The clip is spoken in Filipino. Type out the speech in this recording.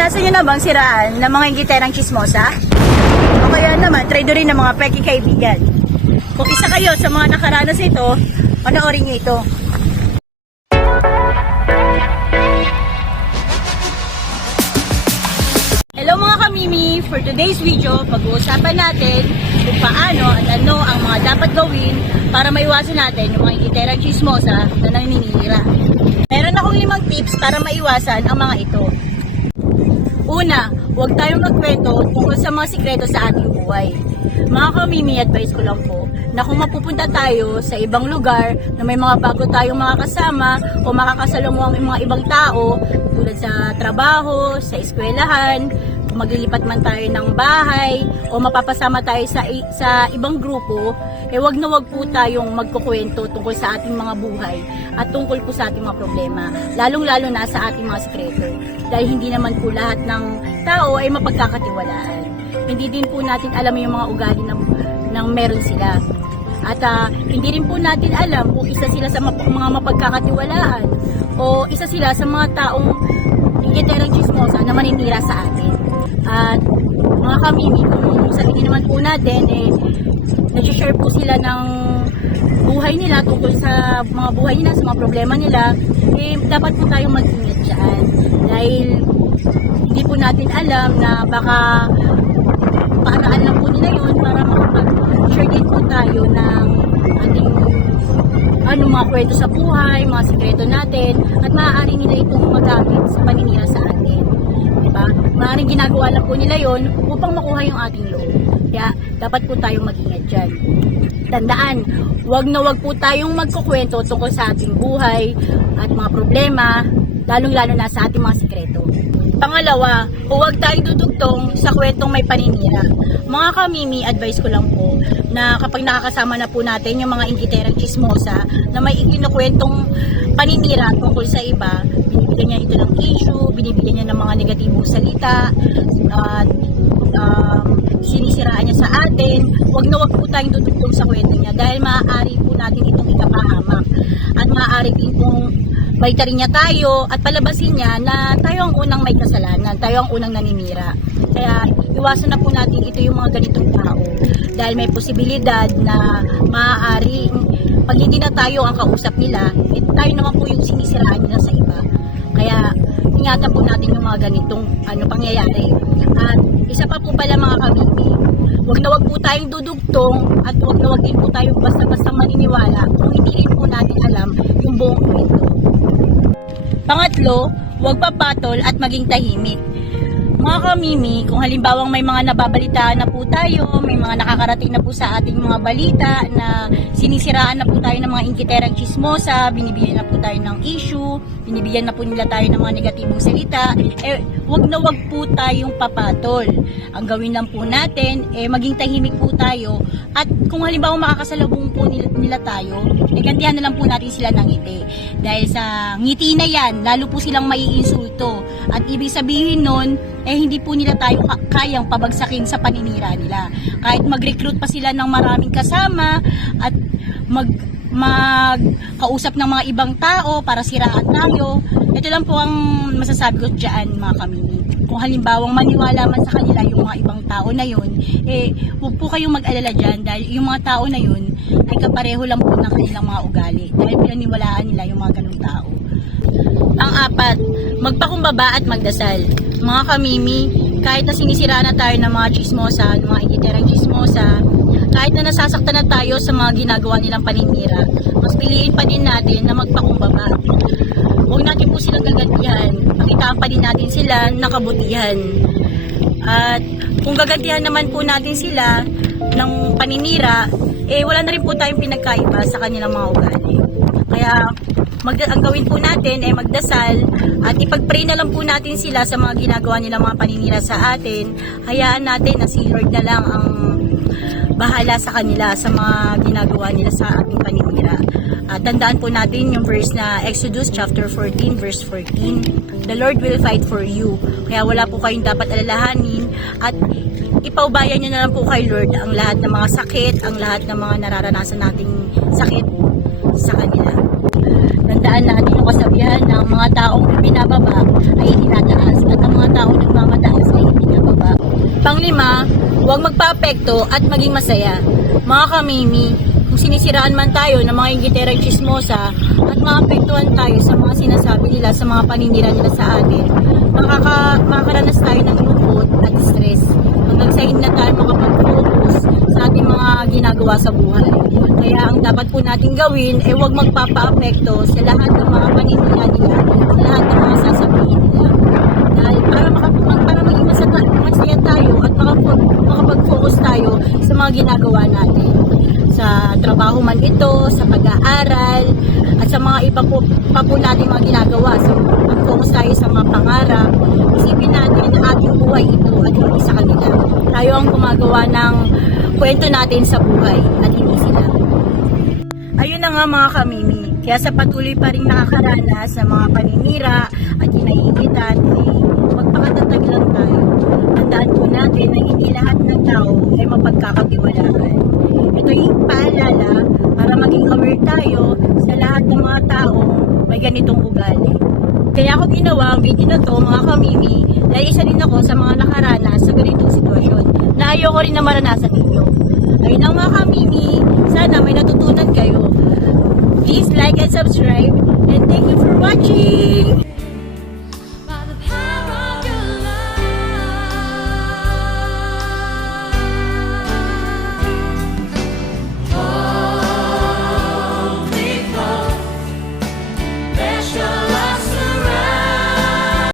Naranasan nyo na bang siraan ng mga ingiterang chismosa? O kaya naman, trader rin ng mga peki kaibigan? Kung isa kayo sa mga nakaranas ito, panoorin nyo ito. Hello mga kamimi! For today's video, pag-uusapan natin kung paano at ano ang mga dapat gawin para maiwasan natin yung mga ingiterang chismosa na naninira. Meron akong 5 tips para maiwasan ang mga ito. Una, huwag tayong magkwento tungkol sa mga sikreto sa ating buhay. Mga kamimi, advice ko lang po na kung mapupunta tayo sa ibang lugar na may mga bago tayong mga kasama o makakasalumuhan ng mga ibang tao tulad sa trabaho, sa eskwelahan, kung maglilipat man tayo ng bahay o mapapasama tayo sa ibang grupo, wag na wag po tayong magkukwento tungkol sa ating mga buhay at tungkol po sa ating mga problema, lalong-lalo na sa ating mga sikreto. Dahil hindi naman po lahat ng tao ay mapagkakatiwalaan. Hindi din po natin alam yung mga ugali ng meron sila. At hindi rin po natin alam kung isa sila sa mga mapagkakatiwalaan o isa sila sa mga taong ingiterang chismosa na maninira sa atin. At mga kamimi, kung sabihin naman po natin, nag-share po sila ng buhay nila tungkol sa mga buhay nila, sa mga problema nila, dapat po tayong mag-ingat dyan. Dahil hindi po natin alam na baka paraan lang po nila yun para makapag-share din po tayo ng ating mga kwento sa buhay, mga sikreto natin, at maaari nila itong magamit sa paninira sa atin. Diba? Maaaring ginagawa lang po nila yon upang makuha yung ating loob. Kaya dapat po tayong mag-ingat dyan. Tandaan, wag na wag po tayong magkukwento tungkol sa ating buhay at mga problema, lalong-lalo na sa ating mga sikreto. Pangalawa, huwag tayong dudugtong sa kwentong may paninira. Mga kamimi, advice ko lang po na kapag nakakasama na po natin yung mga ingiterang chismosa na may ikinukwentong paninira tungkol sa iba, binibigyan niya ito ng issue, binibigyan niya ng mga negatibong salita, at sinisiraan niya sa atin, huwag na huwag po tayong dudugtong sa kwento niya dahil maaari po natin itong ikapahamak at maaari din pong baitarin niya tayo at palabasin niya na tayo ang unang may kasalanan, tayo ang unang naninira. Kaya iwasan na po natin ito yung mga ganitong tao dahil may posibilidad na maaari pag hindi na tayo ang kausap nila, tayo naman po yung sinisiraan nila sa iba. Kaya ingatan po natin yung mga ganitong pangyayari. At isa pa po pala mga kamimi, huwag na huwag po tayong dudugtong at huwag na huwag din po tayong basta-basta maniniwala kung hindi rin po natin alam yung buong kwento. Pangatlo, huwag papatol at maging tahimik. Mga kamimi, kung halimbawang may mga nababalitaan na po tayo, may mga nakakarating na po sa ating mga balita na sinisiraan na po tayo ng mga ingiterang chismosa, binibigyan na po tayo ng issue, binibigyan na po nila tayo ng mga negatibong salita, wag na wag po tayong papatol. Ang gawin lang po natin, maging tahimik po tayo at kung halimbawa makakasalubong po nila tayo, gantihan na lang po natin sila ng ngiti. Dahil sa ngiti na yan, lalo po silang maiinsulto. At ibig sabihin nun, hindi po nila tayo kayang pabagsakin sa paninira nila. Kahit mag-recruit pa sila ng maraming kasama at magkausap ng mga ibang tao para siraan tayo, ito lang po ang masasabi ko dyan mga kamimi. Kung halimbawang maniwala man sa kanila yung mga ibang tao na yun, huwag po kayong mag-alala dyan dahil yung mga tao na yun ay kapareho lang po ng kanilang mga ugali dahil pinaniwalaan nila yung mga ganung tao. Pang-apat, magpakumbaba at magdasal. Mga kamimi, kahit na sinisira na tayo ng mga chismosa, ng mga ingiterang chismosa, kahit na nasasaktan na tayo sa mga ginagawa nilang paninira, mas piliin pa din natin na magpakumbaba. Huwag natin po silang gagantihan. Pakitaan pa din natin sila ng kabutihan. At kung gagantihan naman po natin sila ng paninira, wala na rin po tayong pinagkaiba sa kanilang mga ugali. Kaya ang gawin po natin ay magdasal at ipag-pray na lang po natin sila sa mga ginagawa nilang mga paninira sa atin. Hayaan natin na si Lord na lang ang bahala sa kanila sa mga ginagawa nila sa ating paninira. Tandaan po natin yung verse na Exodus chapter 14 verse 14. The Lord will fight for you. Kaya wala po kayong dapat alalahanin at ipaubayan nyo na lang po kay Lord ang lahat ng mga sakit, ang lahat ng mga nararanasan nating sakit sa kanila. Tandaan natin yung kasabihan na ang mga taong binababa ay itinataas at ang mga taong Pang-5, huwag magpa-apekto at maging masaya. Mga kamimi, kung sinisiraan man tayo ng mga ingiterang chismosa at maapektuhan tayo sa mga sinasabi nila sa mga paninira nila sa atin, makakaranas tayo ng lungkot at stress. Hanggang sa hindi na tayo makapag-focus sa ating mga ginagawa sa buhay. Kaya ang dapat po natin gawin ay huwag magpapa-apekto sa lahat ng mga paninira nila, sa lahat ng mga sasabihin nila. Dahil para maging masaya tayo at makapag-focus tayo sa mga ginagawa natin. Sa trabaho man ito, sa pag-aaral, at sa mga iba pa po natin mga ginagawa. So, mag-focus tayo sa mga pangarap. Isipin natin na ating buhay ito at hindi sa kanila. Tayo ang gumagawa ng kwento natin sa buhay at hindi sila. Ayun na nga mga kamimi. Kaya sa patuloy pa rin nakakaranas sa mga paninira at kinaiinitan, magpakatatag lang tayo. Tandaan po natin na hindi lahat ng tao ay mapagkakatiwalaan. Ito yung paalala para maging aware tayo sa lahat ng mga taong may ganitong ugali. Kaya ako ginawa ang video na to mga kamimi dahil isa din ako sa mga nakaranas sa ganitong sitwasyon na ayoko rin na maranasan ninyo. Ayun ang mga kamimi, sana may natutunan kayo. Please like and subscribe and thank you for watching!